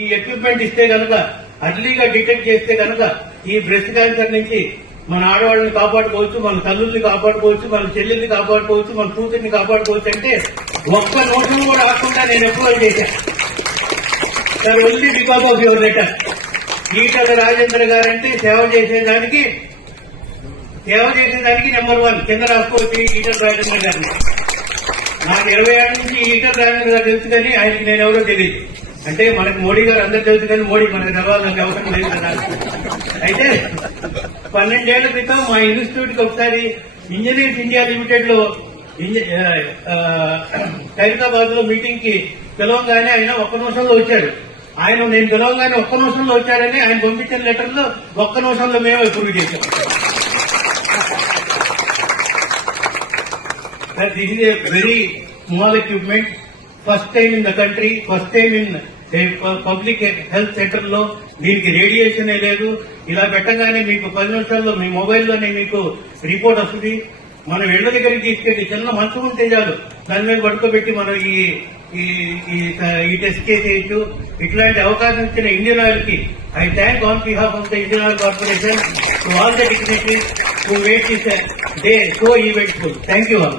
ఈ ఎక్విప్మెంట్ ఇస్తే గనక అర్లీగా డిటెక్ట్ చేస్తే గనక ఈ బ్రెస్ట్ క్యాన్సర్ నుంచి మన ఆడవాళ్ళని కాపాడుకోవచ్చు, మన తల్లుల్ని కాపాడుకోవచ్చు, మన చెల్లెల్ని కాపాడుకోవచ్చు, మన కూతుర్ని కాపాడుకోవచ్చు. అంటే ఒక్క నోషన్ కూడా ఆకుండా నేను అప్రూవల్ చేశాను sir, only because of your letter. Etela Rajendra guarantee సేవ చేసేదానికి నెంబర్ 1 కింద రాసుకోవచ్చు ఈటల రాజేంద్ర గారిని. నాకు 20 ఏళ్ల నుంచి ఈటల రాజేంద్ర గారు తెలుసు కానీ ఆయనకి నేను ఎవరో తెలియదు. అంటే మనకు మోడీ గారు అందరూ తెలుసు కానీ మోడీ మనకు తెలవాల్సిన అవసరం లేదు కదా. అయితే 12 ఏళ్ల క్రితం మా ఇన్స్టిట్యూట్ కి ఒకసారి ఇంజనీర్స్ ఇండియా లిమిటెడ్ లో ఖైరతాబాద్ లో మీటింగ్ కి పిలవంగానే ఆయన ఒక్క నిమిషంలో వచ్చాడు. నేను పిలవంగానే ఒక్క నిమిషంలో వచ్చాడని ఆయన పంపించిన లెటర్ లో ఒక్క నిమిషంలో మేము అప్రూవ్ చేశాం. This is a very small equipment, first time in the country, first time in public health centre లో. దీనికి రేడియేషన్ లేదు. ఇలా పెట్టగానే మీకు 10 నిమిషాల్లో మీ మొబైల్లోనే మీకు రిపోర్ట్ వస్తుంది. మనం ఇళ్ల దగ్గరికి తీసుకెళ్లి చిన్న మంచం ఉంటే చాలు దాని మీద పడుకోబెట్టి మనం ఈ టెస్ట్ చేసేయచ్చు. ఇట్లాంటి అవకాశం ఇచ్చిన ఇండియన్ ఆయిల్ కి I thank on behalf of the Indian oil corporation to all the dignitaries who made this day so eventful. Thank you all.